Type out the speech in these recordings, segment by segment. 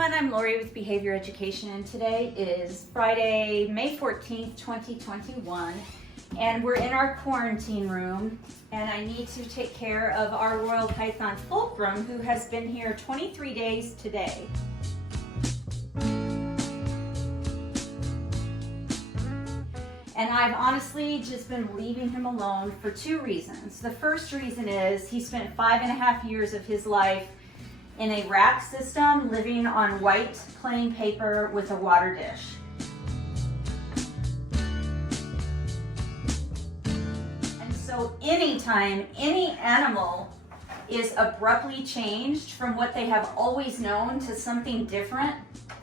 everyone, I'm Lori with Behavior Education, and today is Friday, May 14th, 2021, and we're in our quarantine room, and I need to take care of our Royal Python Fulcrum, who has been here 23 days today. And I've honestly just been leaving him alone for two reasons. The first reason is he spent 5.5 years of his life in a rack system, living on white plain paper with a water dish. And so anytime any animal is abruptly changed from what they have always known to something different,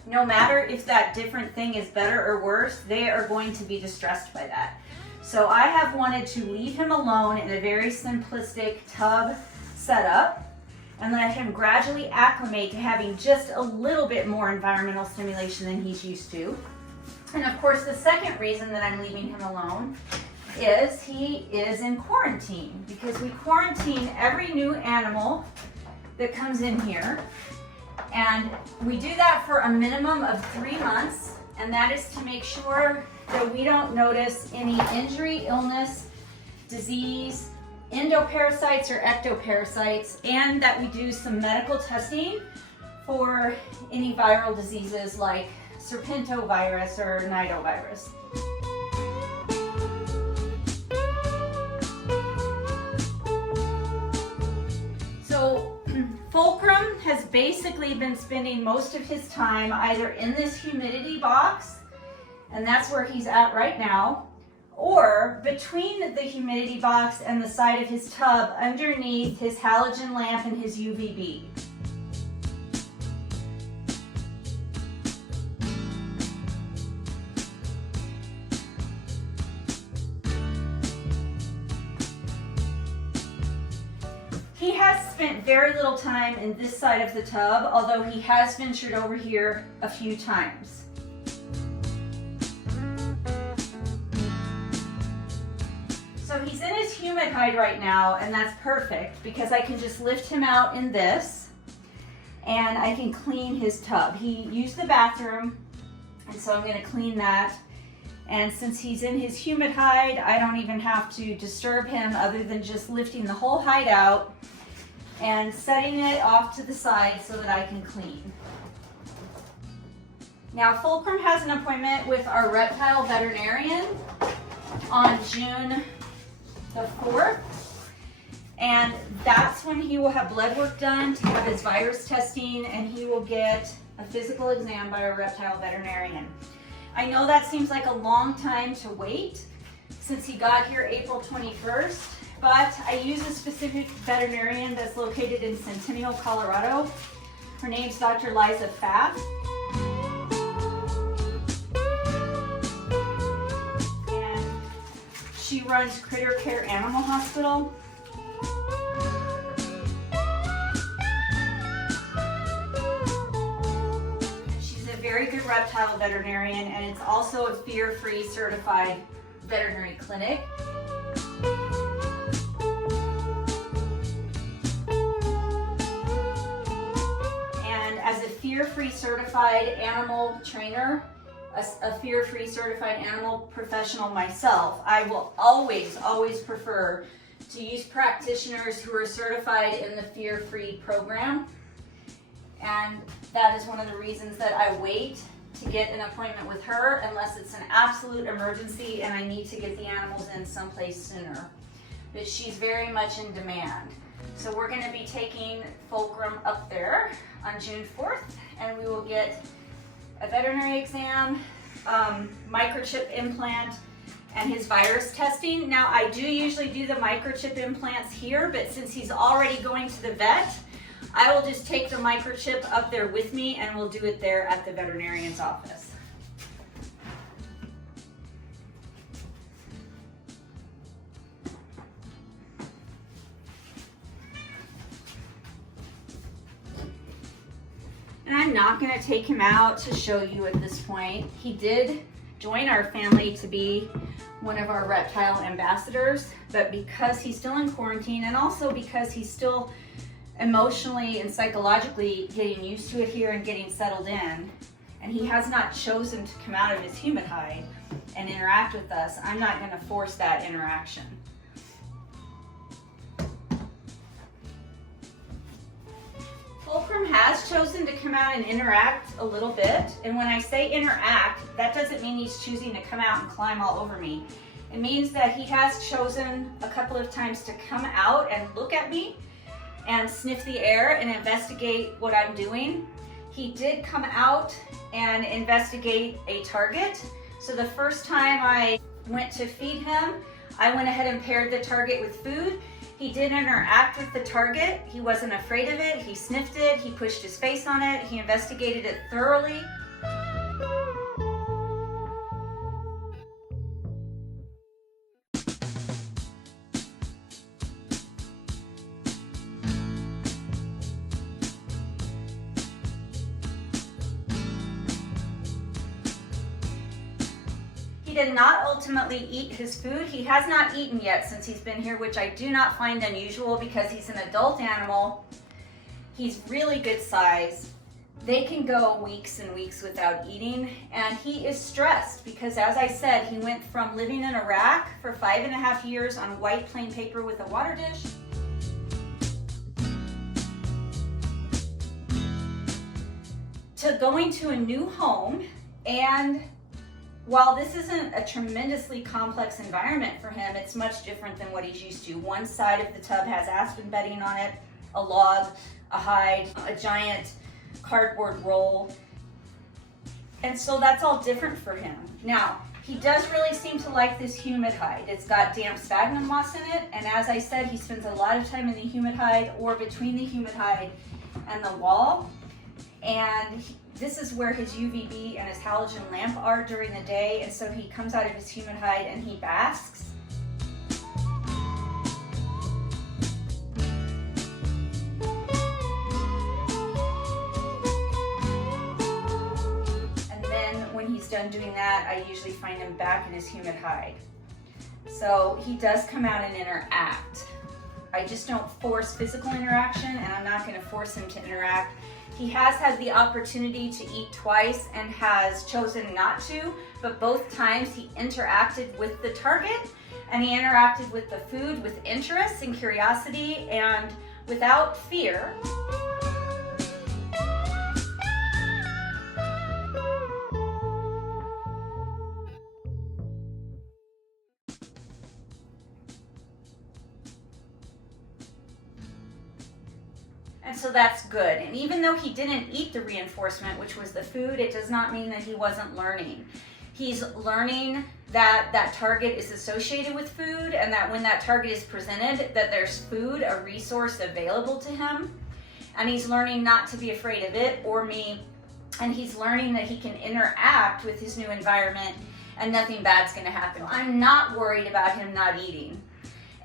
no matter if that different thing is better or worse, they are going to be distressed by that. So I have wanted to leave him alone in a very simplistic tub setup and let him gradually acclimate to having just a little bit more environmental stimulation than he's used to. And of course, the second reason that I'm leaving him alone is he is in quarantine, because we quarantine every new animal that comes in here. And we do that for a minimum of 3 months, and that is to make sure that we don't notice any injury, illness, disease, endoparasites or ectoparasites, and that we do some medical testing for any viral diseases like serpentovirus or Nidovirus. So Fulcrum has basically been spending most of his time either in this humidity box, and that's where he's at right now, or between the humidity box and the side of his tub underneath his halogen lamp and his UVB. He has spent very little time in this side of the tub, although he has ventured over here a few times. So he's in his humid hide right now, and that's perfect because I can just lift him out in this and I can clean his tub. He used the bathroom, and so I'm going to clean that. And since he's in his humid hide, I don't even have to disturb him other than just lifting the whole hide out and setting it off to the side so that I can clean. Now, Fulcrum has an appointment with our reptile veterinarian on June the 4th, and that's when he will have blood work done to have his virus testing, and he will get a physical exam by a reptile veterinarian. I know that seems like a long time to wait since he got here April 21st, but I use a specific veterinarian that's located in Centennial, Colorado. Her name's Dr. Liza Pfaff. And she runs Critter Care Animal Hospital. Very good reptile veterinarian, and it's also a fear-free certified veterinary clinic. And as a fear-free certified animal trainer, a fear-free certified animal professional myself, I will always prefer to use practitioners who are certified in the fear-free program. And that is one of the reasons that I wait to get an appointment with her unless it's an absolute emergency and I need to get the animals in someplace sooner. But she's very much in demand. So we're going to be taking Fulcrum up there on June 4th, and we will get a veterinary exam, microchip implant, and his virus testing. Now, I do usually do the microchip implants here, but since he's already going to the vet, I will just take the microchip up there with me, and we'll do it there at the veterinarian's office. And I'm not going to take him out to show you at this point. He did join our family to be one of our reptile ambassadors, but because he's still in quarantine, and also because he's still emotionally and psychologically getting used to it here and getting settled in, and he has not chosen to come out of his humid hide and interact with us, I'm not going to force that interaction. Fulcrum has chosen to come out and interact a little bit, and when I say interact, that doesn't mean he's choosing to come out and climb all over me. It means that he has chosen a couple of times to come out and look at me and sniff the air and investigate what I'm doing. He did come out and investigate a target. So the first time I went to feed him, I went ahead and paired the target with food. He did interact with the target. He wasn't afraid of it. He sniffed it. He pushed his face on it. He investigated it thoroughly. He did not ultimately eat his food. He has not eaten yet since he's been here, which I do not find unusual because he's an adult animal. He's really good size. They can go weeks and weeks without eating, and he is stressed because, as I said, he went from living in a rack for 5.5 years on white plain paper with a water dish to going to a new home. And while this isn't a tremendously complex environment for him, it's much different than what he's used to. One side of the tub has aspen bedding on it, a log, a hide, a giant cardboard roll. And so that's all different for him. Now, he does really seem to like this humid hide. It's got damp sphagnum moss in it, and as I said, he spends a lot of time in the humid hide or between the humid hide and the wall. And this is where his UVB and his halogen lamp are during the day, and so he comes out of his humid hide and he basks. And then when he's done doing that, I usually find him back in his humid hide. So he does come out and interact. I just don't force physical interaction, and I'm not going to force him to interact. He has had the opportunity to eat twice and has chosen not to, but both times he interacted with the target, and he interacted with the food with interest and curiosity and without fear. And so that's good. And even though he didn't eat the reinforcement, which was the food, it does not mean that he wasn't learning. He's learning that that target is associated with food, and that when that target is presented, that there's food, a resource available to him. And he's learning not to be afraid of it or me. And he's learning that he can interact with his new environment and nothing bad's gonna happen. I'm not worried about him not eating.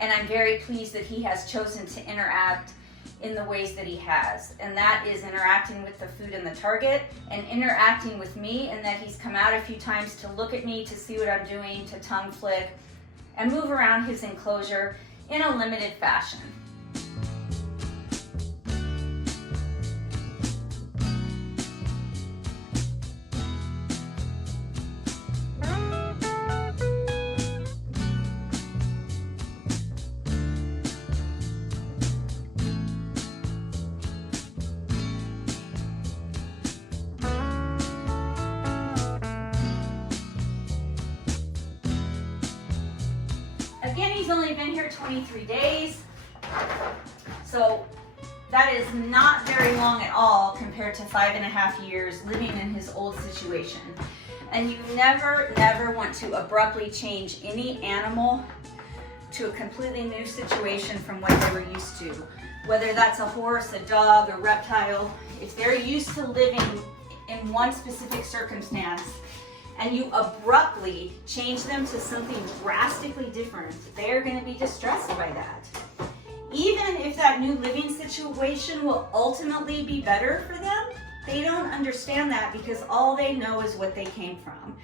And I'm very pleased that he has chosen to interact in the ways that he has, and that is interacting with the food and the target, and interacting with me, and that he's come out a few times to look at me, to see what I'm doing, to tongue flick, and move around his enclosure in a limited fashion. Again, he's only been here 23 days, so that is not very long at all compared to 5.5 years living in his old situation. And you never want to abruptly change any animal to a completely new situation from what they were used to. Whether that's a horse, a dog, a reptile, if they're used to living in one specific circumstance, and you abruptly change them to something drastically different, they're going to be distressed by that. Even if that new living situation will ultimately be better for them, they don't understand that because all they know is what they came from.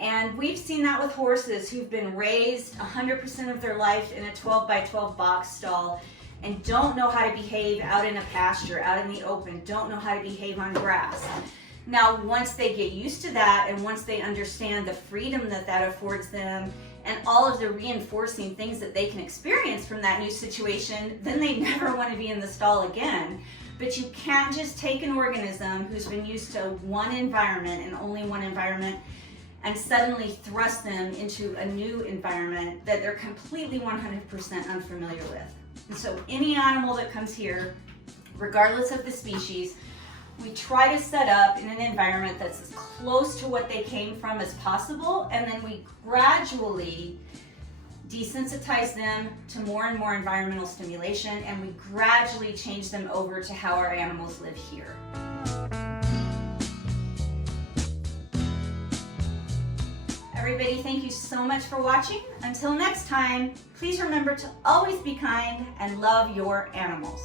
And we've seen that with horses who've been raised 100% of their life in a 12 by 12 box stall, and don't know how to behave out in a pasture, out in the open, don't know how to behave on grass. Now, once they get used to that and once they understand the freedom that that affords them and all of the reinforcing things that they can experience from that new situation, then they never want to be in the stall again. But you can't just take an organism who's been used to one environment and only one environment and suddenly thrust them into a new environment that they're completely 100% unfamiliar with. And so any animal that comes here, regardless of the species, we try to set up in an environment that's as close to what they came from as possible, and then we gradually desensitize them to more and more environmental stimulation, and we gradually change them over to how our animals live here. Everybody, thank you so much for watching. Until next time, please remember to always be kind and love your animals.